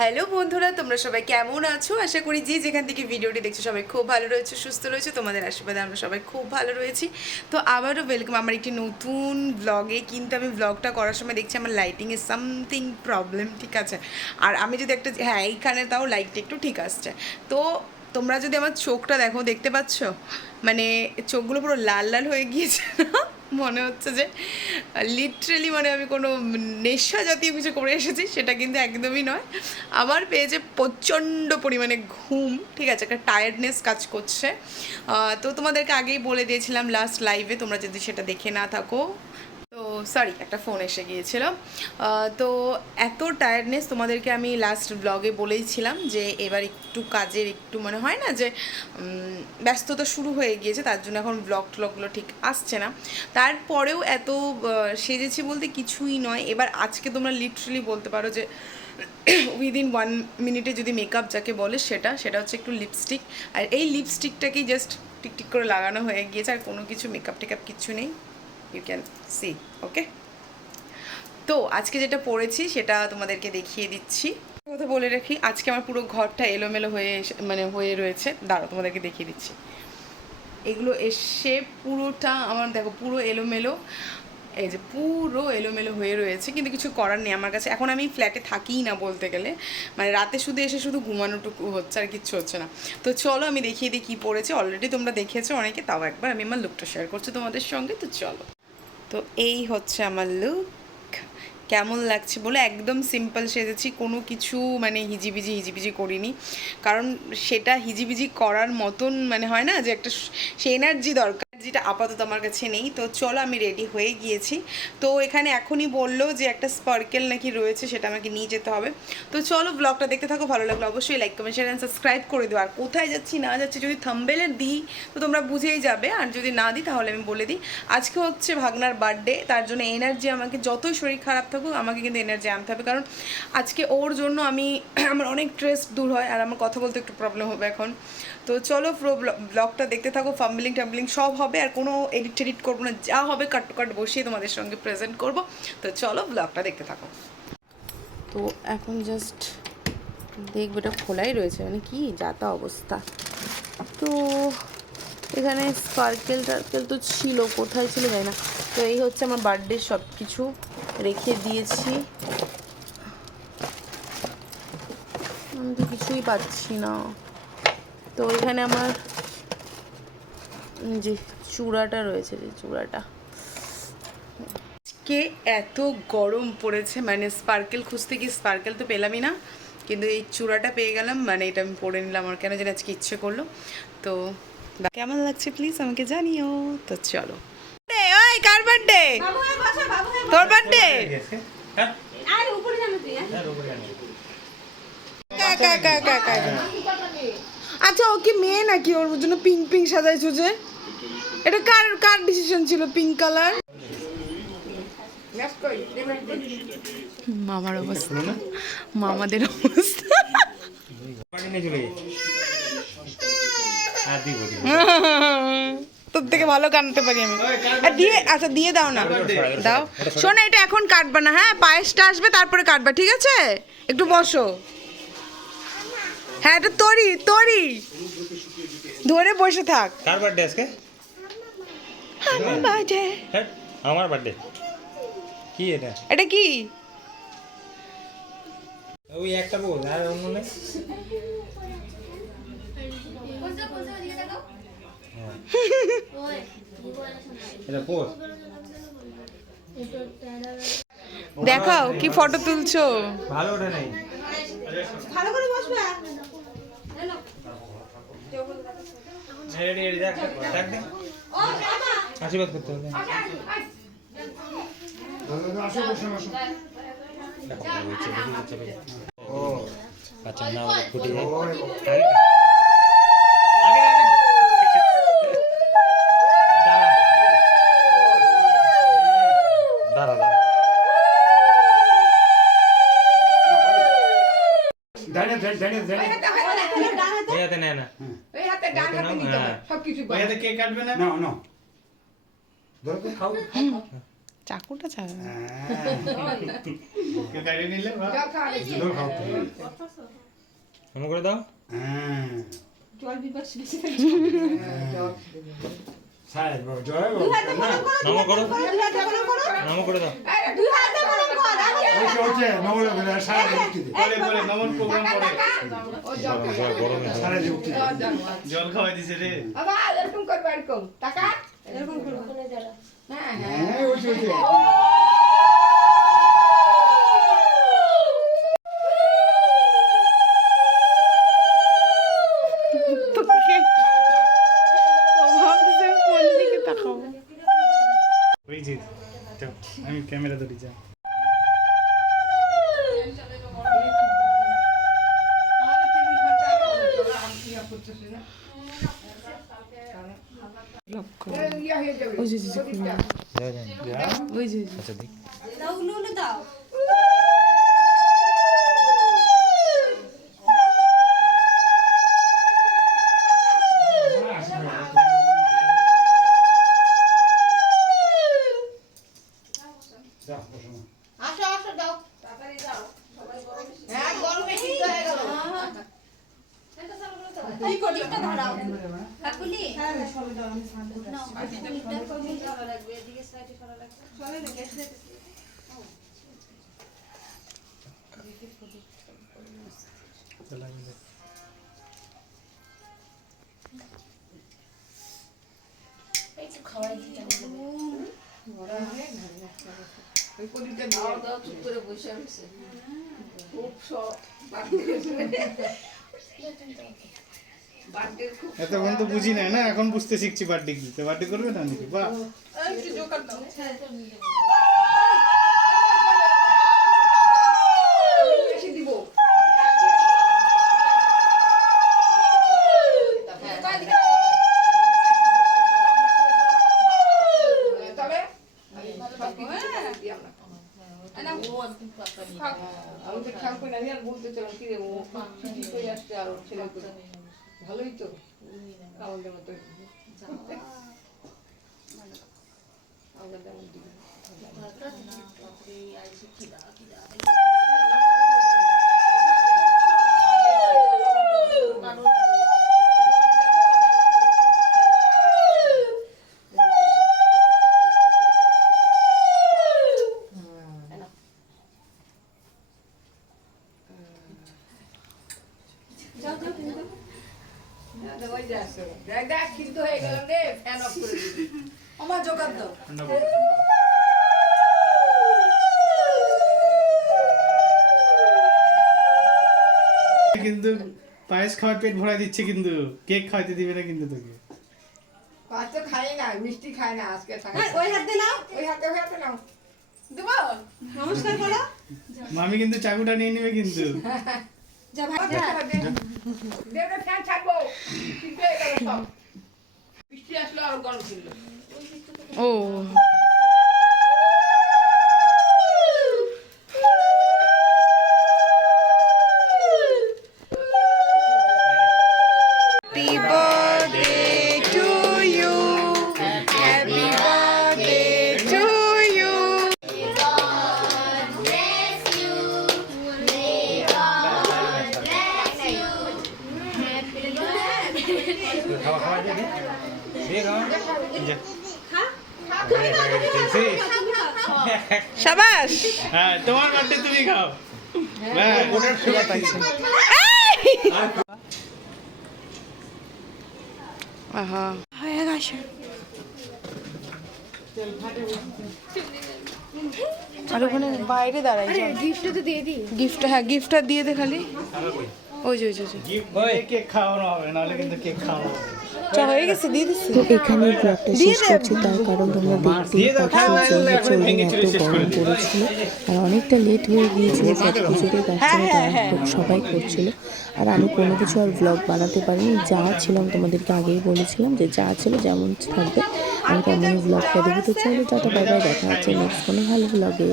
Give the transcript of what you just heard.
Hello বন্ধুরা, তোমরা সবাই কেমন আছো? আশা করি যে যেখান থেকে ভিডিওটি দেখছো সবাই খুব ভালো রয়েছে, সুস্থ রয়েছে। তোমাদের আশীর্বাদে আমরা সবাই খুব ভালো রয়েছি। তো আবারও ওয়েলকাম আমার একটি নতুন ব্লগে। কিন্তু আমি ব্লগটা করার সময় দেখছি আমার লাইটিংয়ে সামথিং প্রবলেম, ঠিক আছে? আর আমি যদি একটা, হ্যাঁ এইখানে তাও লাইটটা একটু ঠিক আসছে। তো তোমরা যদি আমার চোখটা দেখো, দেখতে পাচ্ছ মানে চোখগুলো পুরো লাল লাল হয়ে গিয়েছে না? মনে হচ্ছে যে লিটারেলি মানে আমি কোনো নেশা জাতীয় কিছু করে এসেছি, সেটা কিন্তু একদমই নয়। আমার পেয়েছে প্রচণ্ড পরিমাণে ঘুম, ঠিক আছে, একটা টায়ার্ডনেস কাজ করছে। তো তোমাদেরকে আগেই বলে দিয়েছিলাম লাস্ট লাইভে, তোমরা যদি সেটা দেখে না থাকো। তো সরি, একটা ফোন এসে গিয়েছিল। তো এত টায়ার্ডনেস তোমাদেরকে আমি লাস্ট ব্লগে বলেইছিলাম যে এবার একটু কাজের একটু মনে হয় না যে ব্যস্ততা শুরু হয়ে গিয়েছে, তার জন্য এখন ব্লগগুলো ঠিক আসছে না। তারপরেও এত সেজেছি বলতে কিছুই নয়। এবার আজকে তোমরা লিটারালি বলতে পারো যে উইদিন 1 মিনিটে যদি মেকআপ যাকে বলে সেটা হচ্ছে একটু লিপস্টিক। আর এই লিপস্টিকটাকেই জাস্ট টিকটিক করে লাগানো হয়ে গিয়েছে, আর কোনো কিছু মেকআপ টেকআপ কিছু নেই। ইউ ক্যান সি, ওকে? তো আজকে যেটা পড়েছি সেটা তোমাদেরকে দেখিয়ে দিচ্ছি। কথা বলে রাখি, আজকে আমার পুরো ঘরটা এলোমেলো হয়ে রয়েছে। দাঁড়াও, তোমাদেরকে দেখিয়ে দিচ্ছি। এগুলো এসে পুরোটা আমার দেখো পুরো এলোমেলো, এই যে পুরো এলোমেলো হয়ে রয়েছে। কিন্তু কিছু করার নেই আমার কাছে। এখন আমি ফ্ল্যাটে থাকিই না বলতে গেলে, মানে রাতে শুধু এসে শুধু ঘুমানোটুকু হচ্ছে, আর কিচ্ছু হচ্ছে না। তো চলো আমি দেখিয়ে দিই কী পড়েছে। অলরেডি তোমরা দেখেছো অনেকে, তাও একবার আমি আমার লুকটা শেয়ার করছি তোমাদের সঙ্গে। তো চলো। তো এই হচ্ছে আমার লুক। কেমন লাগছে বলে, একদম সিম্পল সেজেছি, কোনো কিছু মানে হিজিবিজি করিনি। কারণ সেটা হিজিবিজি করার মতন মানে হয় না যে একটা সে এনার্জি দরকার, যেটা আপাতত আমার কাছে নেই। তো চলো, আমি রেডি হয়ে গিয়েছি। তো এখানে এখনই বললো যে একটা স্পার্কেল নাকি রয়েছে, সেটা আমাকে নিয়ে যেতে হবে। তো চলো ব্লগটা দেখতে থাকো, ভালো লাগলো অবশ্যই like comment share and subscribe করে দেবো। আর কোথায় যাচ্ছি না যাচ্ছি যদি থাম্বনেলে দিই তো তোমরা বুঝেই যাবে, আর যদি না দিই তাহলে আমি বলে দিই। আজকে হচ্ছে ভাগনার বার্থডে, তার জন্য এনার্জি আমাকে, যতই শরীর খারাপ থাকুক আমাকে কিন্তু এনার্জি আনতে হবে। কারণ আজকে ওর জন্য আমি আমার অনেক স্ট্রেস দূর হয়, আর আমার কথা বলতে একটু প্রবলেম হবে এখন। তো চলো পুরো ব্লগটা দেখতে থাকো, টাম্বলিং সব হবে, আর কোনো এডিট করবো না, যা হবে কাট টু কাট বসিয়ে তোমাদের সঙ্গে প্রেজেন্ট করব। তো চলো ব্লগটা দেখতে থাকো। তো এখন জাস্ট দেখবো, এটা খোলাই রয়েছে, মানে কি যাতা অবস্থা। তো এখানে স্পার্কেল টার্কেল তো ছিল, কোথায় ছিল জানি না। তো এই হচ্ছে আমার বার্থডে, সব কিছু রেখে দিয়েছি। আমি তো কিছুই পাচ্ছি না। তো এখানে আমার যে চূড়াটা রয়েছে, যে চূড়াটা, কে এত গরম পড়েছে, মানে স্পার্কেল খুঁজতে গিয়ে স্পার্কেল তো পেলামই না, কিন্তু এই চূড়াটা পেয়ে গেলাম। মানে এটা আমি পরে নিলাম, আমার কেন যেন আজকে ইচ্ছে করলো। তো কেমন লাগছে প্লিজ আমাকে জানিও। তো চলো। ওই কার বার্থডে? তোর বার্থডে? আচ্ছা, ও কি মেয়ে নাকি? ওর জন্য পিঙ্ক পিঙ্ক সাজাইছো যে, এটা কার কার ডিসিশন ছিল পিঙ্ক কালার? মামার অবস্থা, মামাদের অবস্থা। তোর থেকে ভালো কানতে পারি আমি। দিয়ে আচ্ছা দিয়ে দাও না, দাও। শোনো, এটা এখন কাটবা না, হ্যাঁ পায়েসটা আসবে তারপরে কাটবা, ঠিক আছে? একটু বসো। হ্যাঁ, এটা তোরই তোরই, ধরে বসে থাক। কার বার্থডে আজকে? আমার বার্থডে। হ্যাঁ, আমার বার্থডে। কি এটা? এটা কি? ওই একটা বল, আর অন্য নেই। এটা পোজ। দেখাও কি ফটো তুলছো। ভালো ওঠে নাই। ভালো করে বসবে। রেডি রেডি, দেখ দেখ দে। আশীর্বাদ করতে হবে। ও আচ্ছা, না ওটা ফুটে যায়। আগে আগে দাঁড়া দাঁড়া। এই হাতে নেয় না, এই হাতে ডান হাতে নিতে হবে সবকিছু। ওই হাতে কেক কাটবে না। না না ধরো তো খাও চাকুটা ছাড়া। কে গাড়ি নিলে বা নম করে দাও। নম করো, নম করে দাও। পরে পরে নমন প্রোগ্রাম পরে গরমে জল খাওয়াই দিছে রে। কোন দিকে তাকাবো? ওই যে তো আমি ক্যামেরা ধরি যা। আচ্ছা দেখ। এতক্ষণ তো বুঝি নাই না, এখন বুঝতে শিখছি বার্থডে কি। তো বার্থডে করবে না নাকি? বাহ, ভালোই তো আমাদের মতো কিন্তু হয়ে গেল রে, ফ্যান অফ করে দিবি আমার জোগাড় দাও। ঠান্ডা পড়ে, ঠান্ডা। কিন্তু পায়েস খাওয়ার পেট ভরাই দিচ্ছে, কিন্তু কেক খাওয়াইতে দিবে না কিন্তু তোকে। পাঁচ তো খায় না, মিষ্টি খায় না আজকে। ওই হাতে নাও, ওই হাতে নাও। দেবো নমস্কার করো। মামি কিন্তু চাকুটা নিয়ে নিবে কিন্তু। যা ভাই দেবে, ফ্যান ছাড়বো। ঠিক হয়ে গেল সব। বৃষ্টি আসলো আর গরম ছিল। ও Happy birthday to you. Happy birthday to you. খাওয়া খাওয়া দিয়ে দিয়ে খাওয়া। শাবাশ। হ্যাঁ, তোমার বার্থডে তুমি খাও। হ্যাঁ, ওটার সুযোগ পাইছি। আহা হয়ে গেছে। আর ওখানে বাইরে দাঁড়াই। গিফটটা তো দিয়ে দিই। গিফটটা, হ্যাঁ গিফটটা দিয়ে দে খালি। ওই যে কেক খাওয়ানো হবে, নাহলে কিন্তু কেক খাওয়ানো হবে। হয়ে গেছে, দিয়ে দিচ্ছি। তো এখানে ব্লগটা শেষ করছি, তার কারণ তোমরা দেখতেই পাচ্ছ যে হচ্ছে ওই দিন এত গরম পড়েছিল আর অনেকটা লেট হয়ে গিয়েছিল, সব কিছুতেই ব্যস্ততা তারা সবাই করছিল। আর আমি কোনো কিছু আর ব্লগ বানাতে পারিনি, যা ছিলাম তোমাদেরকে আগেই বলেছিলাম যে যা ছিল যেমন থাকবে আমি তেমনই ব্লগটা দেবো। তো চলো টাটা, বাই বাই, দেখা হচ্ছে নেক্সট কোনো ভালো ব্লগে।